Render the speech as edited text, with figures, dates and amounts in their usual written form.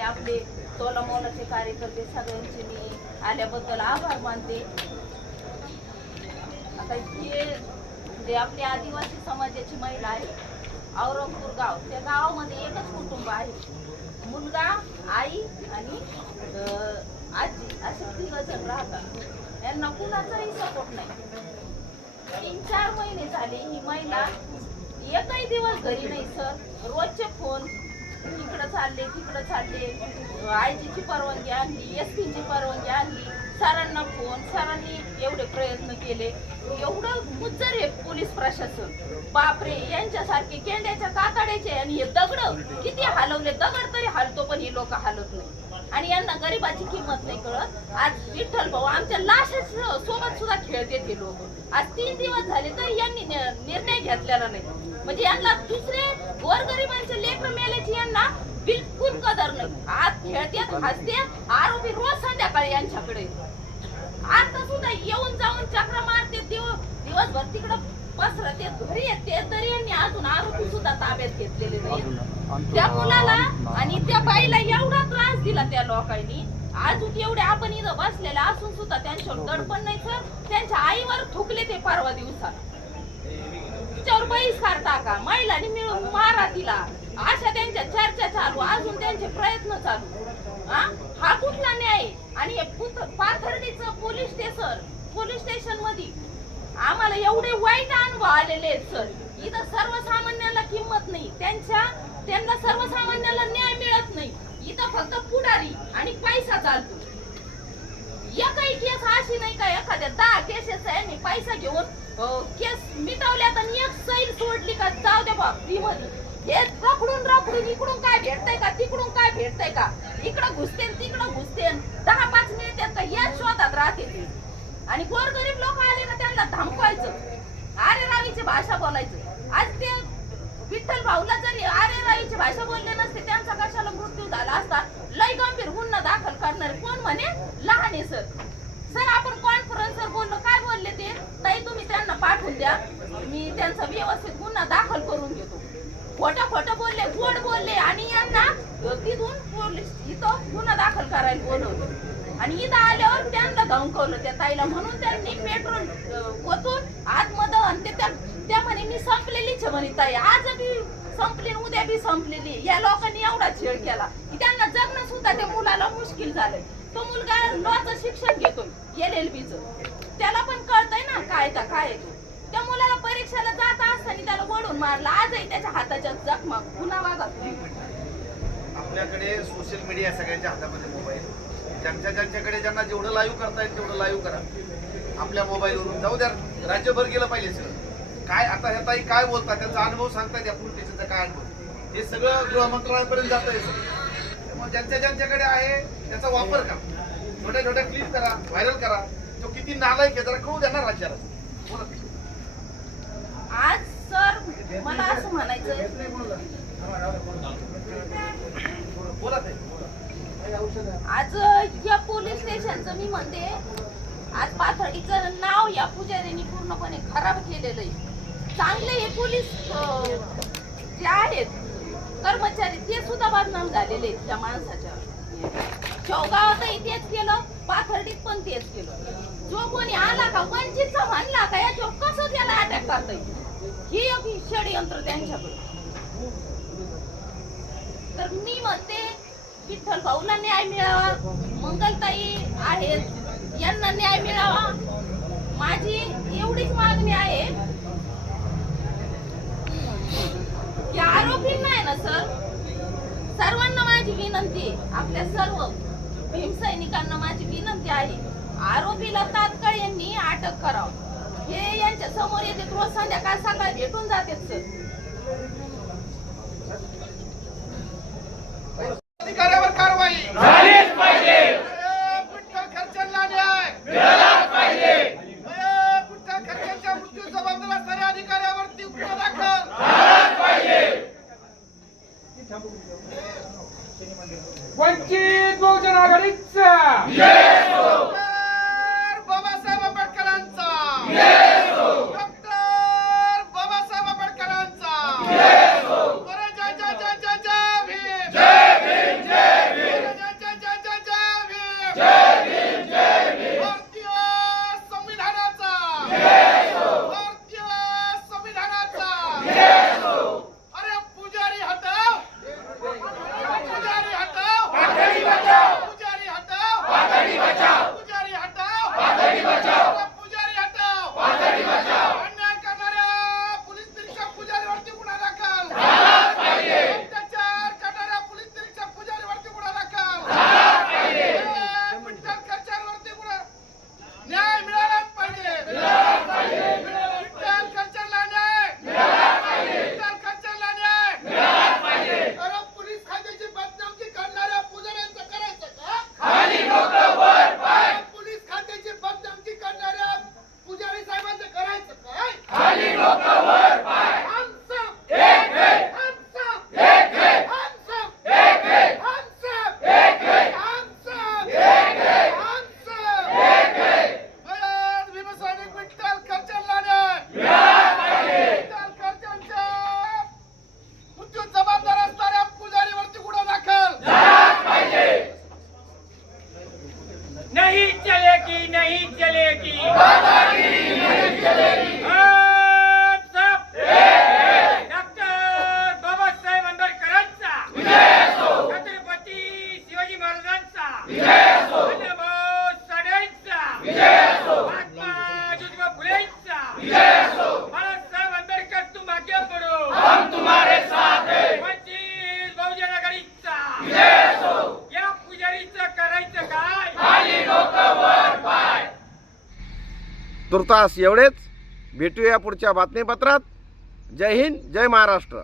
कार्यकर्ते आपले तोलामोलाचे कार्यकर्ते सगळ्यांचे मी आल्याबद्दल आभार मानते. आता हे जे आपली आदिवासी समाजाची महिला आहे औरंगपूर गाव, त्या गावामध्ये एकच कुटुंब आहे. मुलगा, आई आणि आजी असे 3 जण राहतात. यांना कुणाचाही सपोर्ट नाही. 3-4 महिने झाले ही महिला एकही दिवस घरी नाही सर. रोजचे फोन इकडं चालले तिकडं चालले. आयजीची परवानगी आणली, एसपीची परवानगी आणली, सरांना फोन, सरांनी एवढे प्रयत्न केले. एवढं मुज्जर आहे पोलीस प्रशासन. बापरे, यांच्यासारखे केंद्याच्या कातड्याचे. आणि हे दगड किती हलवले, दगड तरी हलतो पण हे लोक हलत नाही. आणि यांना गरिबाची किंमत नाही कळत. आज विठ्ठल भाऊ आमच्या लाशा सोबत सुद्धा खेळते ते लोक. आज 3 दिवस झाले तरी यांनी निर्णय घेतलेला नाही. म्हणजे यांना दुसरे गोरगरिबांचे लेकर मेल्याची यांना बिलकुल कदर नाही. आज खेळतात, हसतात. आरोपी रोज संध्याकाळी यांच्याकडे. आता सुद्धा येऊन जाऊन चक्र मारते, दिवसभर तिकडं पसरते, घरी येते. तरी यांनी अजून आरोपी सुद्धा ताब्यात घेतलेले नाही. त्या मुलाला आणि त्या बाईला एवढा त्रास दिला त्या लोकांनी. अजून एवढे आपण इथं बसलेले असून सुद्धा त्यांच्यावर दडपण नाही सर. त्यांच्या आईवर थुकले ते परवा दिवसाला. तिच्यावर बहिष्कार टाका, महिलांनी मिळून मारा तिला, अशा त्यांच्या चर्चा चालू. अजून त्यांचे प्रयत्न चालू. हा कुठला न्याय? आणि हे पाथर्डीचं पोलीस स्टेशन मध्ये आम्हाला एवढे वाईट अनुभव आलेले आहेत सर. इथं सर्वसामान्याला किंमत नाही. त्यांना सर्वसामान्याला न्याय मिळत नाही. इथं फक्त पुढारी आणि पैसा चालतो. एकही केस अशी नाही का एखाद्या 10 केसेस आहे पैसा घेऊन केस मिटवल्या तर एक सैल सोडली का जाऊ दे बा फ्री मध्ये. हे रखडून इकडून काय भेटतंय का तिकडून काय भेटतंय का, इकडं घुसते तिकडं घुसते. 10-5 मिनिटात का याच शोधात राहते ते. आणि गोरगरीब लोक आले ना त्यांना धमकायचं, अरे रावीची भाषा बोलायचं. आज ते विठ्ठल भाऊला जरी अरे रावीची भाषा बोलले नसते त्यांचा कशाला मृत्यू झाला असता. लय गंभीर गुन्हा दाखल करणारे कोण म्हणे लहान आहे सर. आपण कॉन्फरन्सवर बोललो, काय बोलले ते ताई तुम्ही त्यांना पाठवून द्या, मी त्यांचा व्यवस्थित गुन्हा दाखल करून घेतो. खोटं बोलले, गोड बोलले. आणि यांना तिथून पोलीस इथं गुन्हा दाखल करायला बोलवलं. आणि इथं आल्यावर त्यांना धमकवलं त्या ताईला. म्हणून त्यांनी पेट्रोल ओतून आतमध्ये आणि त्या म्हणे मी संपलेलीच म्हणे ताई. आज बी संपली, उद्या बी संपलेली. या लोकांनी एवढा छेड केला की त्यांना जगणं सुद्धा त्या मुलाला मुश्किल झालंय. तो मुलगा लॉचं शिक्षण घेतोय LLB चं. त्याला पण कळतंय ना काय तो. त्या मुलाला परीक्षेला जात असताना त्याला ओढून मारलं. आजही त्याच्या हाताच्या जखमा पुन्हा वागत. आपल्याकडे सोशल मीडिया सगळ्यांच्या हातामध्ये मोबाईल. ज्यांच्याकडे ज्यांना जेवढं लाईव्ह करता येईल तेवढं लाईव्ह करा. आपल्या मोबाईलवरून जाऊ द्या, राज्यभर गेलं पाहिजे सगळं. काय आता ह्या ताई काय बोलतात, त्यांचा अनुभव सांगतायत, या पोलीस स्टेशनचा काय अनुभव, हे सगळं गृह मंत्रालयापर्यंत जात आहे. त्यामुळे ज्यांच्याकडे आहे त्याचा वापर करा. छोट्या क्लिप करा, व्हायरल करा. तो किती नालायक आहे जरा कळू द्या ना राज्याला. आज सर मला असं म्हणायचं, आज या पोलीस स्टेशनचं मी म्हणते, आज पाथर्डीचं नाव या पुजाऱ्यांनी पूर्णपणे खराब केलेलं आहे. चांगले हे पोलीस जे आहेत कर्मचारी ते सुद्धा बदनाम झालेले आहेत त्या माणसाच्या. शेवगावातही तेच केलं, पाथर्डीत पण तेच केलं. जो कोणी आला का वंचितचा म्हणला का याच्यावर कसं त्याला अटॅक करता येईल, ही एक षडयंत्र त्यांच्याकडे. तर मी म्हणते विठ्ठल भाऊला न्याय मिळावा, मंगलताई आहेत यांना न्याय मिळावा. माझी एवढीच मागणी आहे की आरोपींना आहे ना सर, सर्वांना माझी विनंती, आपल्या सर्व भीमसैनिकांना माझी विनंती आहे, आरोपीला तात्काळ यांनी अटक करावं. हे यांच्या समोर येते, रोज संध्याकाळ सकाळ भेटून जाते सर. अधिकाऱ्यावर कारवाई झालीच पाहिजे. विठ्ठल खर्चांना न्याय मिळालाच पाहिजे. विठ्ठल खर्चांच्या मृत्यू जबाबदार असणाऱ्या अधिकाऱ्यावरती गुन्हा दाखल झालाच पाहिजे. वंचित बहुजन आघाडीचा बाबासाहेब आंबेडकरांचा, डॉक्टर बाबासाहेब आंबेडकरांचा. जय भीम, जय भीम. तुर्तास एवढेच. भेटूया पुढच्या बातमीपत्रात. जय हिंद, जय महाराष्ट्र.